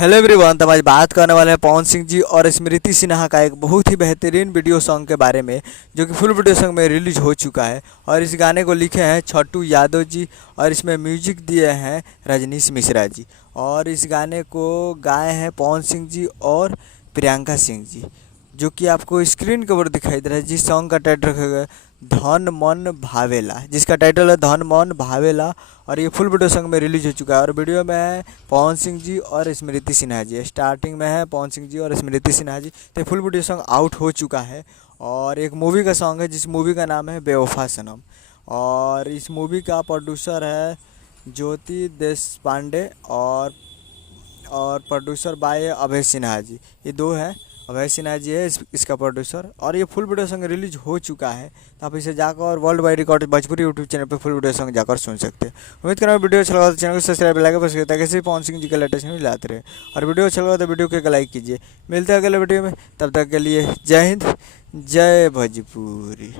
Hello everyone. तो आज बात करने वाले हैं पवन सिंह जी और स्मृति सिन्हा का एक बहुत ही बेहतरीन वीडियो सॉन्ग के बारे में, जो कि फुल वीडियो सॉन्ग में रिलीज हो चुका है। और इस गाने को लिखे हैं छोटू यादव जी और इसमें म्यूजिक दिए हैं रजनीश मिश्रा जी। और इस गाने को गाए हैं पवन सिंह जी और प्रियंका सिंह जी, जो कि आपको स्क्रीन के ऊपर दिखाई दे रहा है। जिस सॉन्ग का टाइटल रखा गया है धन मन भावेला, जिसका टाइटल है धन मन भावेला। और ये फुल वीडियो सॉन्ग में रिलीज हो चुका है। और वीडियो में है पवन सिंह जी और स्मृति सिन्हा जी। स्टार्टिंग में है पवन सिंह जी और स्मृति सिन्हा जी। तो फुल वीडियो सॉन्ग आउट हो चुका है। और एक मूवी का सॉन्ग है जिस मूवी का नाम है बेवफा सनम। और इस मूवी का प्रोड्यूसर है ज्योति देशपांडे और प्रोड्यूसर बाय अभय सिन्हा जी। ये दो हैं, अभय सिन्हा जी है इसका प्रोड्यूसर। और ये फुल वीडियो सॉन्ग रिलीज हो चुका है, तो आप इसे जाकर और world wide record Bhojpuri YouTube channel पे फुल वीडियो सॉन्ग जाकर सुन सकते हैं। उम्मीद कर रहा हूँ वीडियो अच्छा लगा तो चैनल को सब्सक्राइब लाइक बस करता है, कैसे पवन सिंह जी का लेटेस्ट न्यूज लाते रहे। और वीडियो अच्छा लगा तो वीडियो को एक लाइक कीजिए। मिलते हैं अगले वीडियो में, तब तक के लिए जय हिंद जय भोजपुरी।